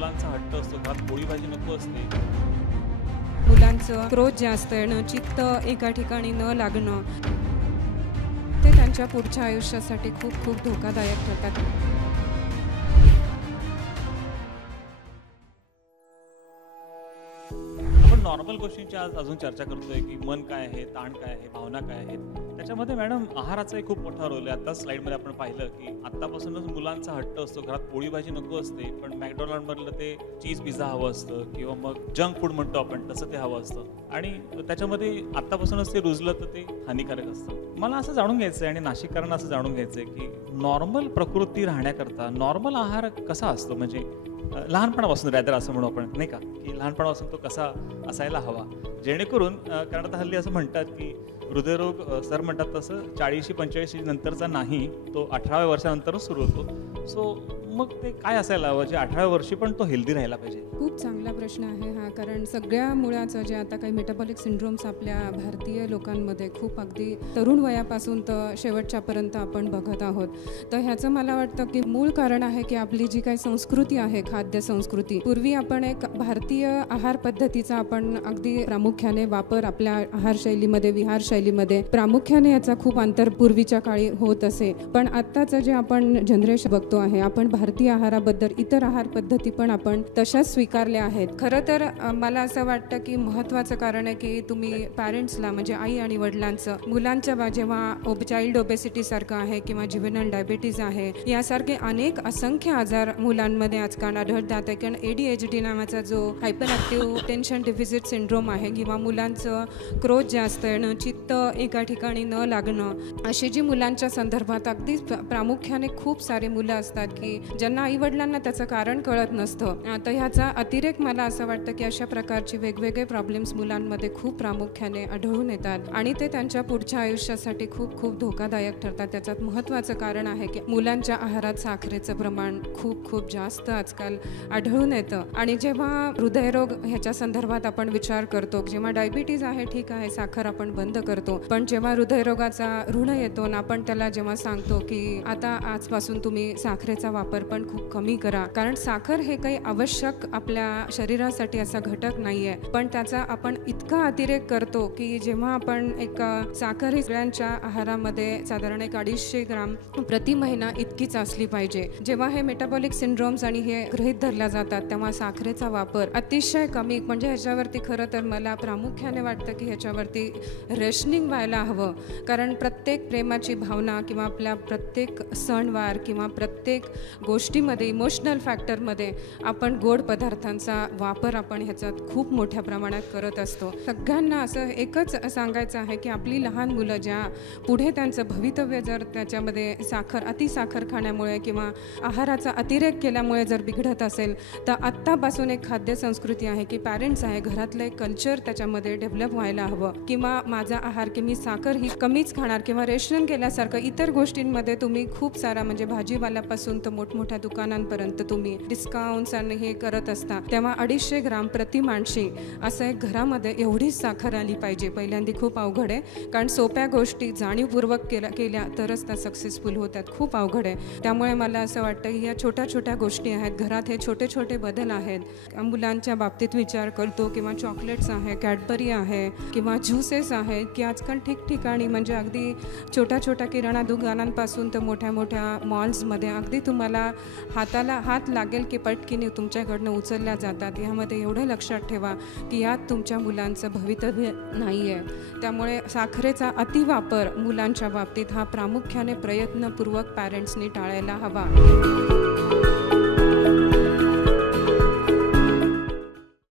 मुलांचा हट्ट असतो, घरात पोळी भाजी नको असते. मुलांचं क्रोध जास्त येणं, चित्त एका ठिकाणी न लागणं, ते त्यांच्या पुढच्या आयुष्यासाठी खूप खूप धोकादायक ठरतात. आपण नॉर्मल गोष्टींची आज अजून चर्चा करतोय की मन काय आहे, ताण काय आहे, भावना काय आहेत. त्याच्यामध्ये मॅडम आहाराचाही खूप मोठा रोल आहे. आता स्लाईडमध्ये आपण पाहिलं की आत्तापासूनच मुलांचा हट्ट असतो, घरात पोळी भाजी नको असते, पण मॅकडॉनल्डमधलं ते चीज पिझ्झा हवं असतं किंवा मग जंक फूड म्हणतो आपण, तसं ते हवं असतं. आणि त्याच्यामध्ये आत्तापासूनच ते रुजलं तर ते हानिकारक असतं. मला असं जाणून घ्यायचं आहे आणि नाशिककरांना असं जाणून घ्यायचं आहे की नॉर्मल प्रकृती राहण्याकरता नॉर्मल आहार कसा असतो, म्हणजे लहानपणापासून रॅदर असं म्हणू आपण, नाही का, की लहानपणापासून तो कसा असायला हवा, जेणेकरून कारण आता हल्ली असं म्हणतात की हृदयरोग सर म्हणतात तसं 40-45 नंतरचा नाही, तो 18व्या वर्षानंतरच सुरू होतो. सो मग ते काय असायला हवं जे 18व्या वर्षी पण तो हेल्दी राहायला पाहिजे? खूप चांगला प्रश्न आहे हा, कारण सगळ्या मुळाचं जे आता काही मेटाबॉलिक सिंड्रोम्स आपल्या भारतीय लोकांमध्ये खूप अगदी तरुण वयापासून तर शेवटच्यापर्यंत आपण बघत आहोत. तर ह्याचं मला वाटतं की मूळ कारण आहे की आपली जी काही संस्कृती आहे, खाद्य संस्कृती, पूर्वी आपण एक भारतीय आहार पद्धतीचा आपण अगदी प्रामुख्याने वापर आपल्या आहारशैलीमध्ये, विहारशैलीमध्ये प्रामुख्याने याचा खूप अंतर पूर्वीच्या काळी होत असे. पण आत्ताचं जे आपण जनरेशन बघतो आहे, आपण भारतीय आहाराबद्दल इतर आहार पद्धती पण आपण तशाच स्वीकारल्या आहेत. खरं तर मला असं वाटतं की महत्त्वाचं कारण आहे की तुम्ही पॅरेंट्सला, म्हणजे आई आणि वडिलांचं, मुलांच्या जेव्हा चाइल्ड ओबेसिटी सारखं आहे किंवा ज्युव्हेनल डायबिटीज आहे, यासारखे अनेक असंख्य आजार मुलांमध्ये आजकाल आढळतात. कारण ADHD नावाचा जो hyper active tension deficit syndrome आहे किंवा मुलांचं क्रोध जास्त येणं, चित्त एका ठिकाणी न लागणं, अशी जी मुलांच्या संदर्भात अगदी प्रामुख्याने खूप सारे मुलं असतात की ज्यांना आईवडिलांना त्याचं कारण कळत नसतं. तर ह्याचा अतिरेक मला असं वाटतं की अशा प्रकारचे वेगवेगळे प्रॉब्लेम्स मुलांमध्ये खूप प्रामुख्याने आढळून येतात आणि ते त्यांच्या पुढच्या आयुष्यासाठी खूप खूप धोकादायक ठरतात. त्याच्यात महत्त्वाचं कारण आहे की मुलांच्या आहारात साखरेचं प्रमाण खूप खूप जास्त आजकाल आढळून येतं. आणि जेव्हा हृदयरोग ह्याच्या संदर्भात आपण विचार करतो, जेव्हा डायबिटीज आहे ठीक आहे, साखर आपण बंद करतो, पण जेव्हा हृदयरोगाचा ऋण येतो ना, आपण त्याला जेव्हा सांगतो की आता आजपासून तुम्ही साखरेचा वापर पण खूप कमी करा, कारण साखर हे काही आवश्यक आपल्या शरीरासाठी असा घटक नाही आहे, पण त्याचा आपण इतका अतिरेक करतो की जेव्हा आपण एक साखर ही सगळ्यांच्या आहारामध्ये साधारण 250 ग्राम प्रति महिना इतकीच असली पाहिजे. जेव्हा हे मेटाबॉलिक सिंड्रोम्स आणि हे गृहीत धरल्या जातात तेव्हा साखरेचा वापर अतिशय कमी, म्हणजे ह्याच्यावरती खरं तर मला प्रामुख्याने वाटतं की ह्याच्यावरती रेशनिंग व्हायला हवं. कारण प्रत्येक प्रेमाची भावना किंवा आपल्या प्रत्येक सणवार किंवा प्रत्येक गोष्टीमध्ये, इमोशनल फॅक्टरमध्ये आपण गोड पदार्थांचा वापर आपण ह्याच्यात खूप मोठ्या प्रमाणात करत असतो. सगळ्यांना असं एकच सांगायचं आहे की आपली लहान मुलं ज्या पुढे त्यांचं भवितव्य जर त्याच्यामध्ये अतिसाखर खाण्यामुळे किंवा आहाराचा अतिरेक केल्यामुळे जर बिघडत असेल, तर आत्तापासून एक खाद्य संस्कृती आहे की पॅरेंट्स आहे, घरातलं एक कल्चर त्याच्यामध्ये डेव्हलप व्हायला हवं. किंवा माझा आहार की मी साखर ही कमीच खाणार किंवा रेशनिंग केल्यासारखं इतर गोष्टींमध्ये तुम्ही खूप सारा, म्हणजे भाजीवाल्यापासून तर मोठमोठ्या दुकानांपर्यंत तुम्ही डिस्काउंट्स आणि हे करत असता, तेव्हा 250 ग्राम प्रति माणशी असं एक घरामध्ये एवढीच साखर आली पाहिजे. पहिल्यांदा खूप अवघड आहे, कारण सोप्या गोष्टी जाणीवपूर्वक केल्या तरच त्या सक्सेसफुल होतात. खूप अवघड आहे. त्यामुळे मला असं वाटतं की या छोट्या छोट्या गोष्टी आहेत, घरात हे छोटे छोटे बदल आहेत. मुलांच्या बाबतीत विचार करतो किंवा चॉकलेट्स आहे, कॅडबरी आहे किंवा ज्यूसेस आहेत, की आजकाल ठिकठिकाणी, म्हणजे अगदी छोट्या छोट्या किराणा दुकानांपासून तर मोठ्या मोठ्या मॉल्समध्ये अगदी तुम्हाला हाताला हात लागेल की पटकीने तुमच्याकडनं उचलल्या जातात. यामध्ये एवढं लक्षात ठेवा की यात तुमच्या मुलांचं भवितव्य नाही आहे. त्यामुळे साखरेचा अतिवापर मुलांच्या बाबतीत हा प्रामुख्याने प्रयत्नपूर्वक पॅरेंट्सनी टाळायला हवा.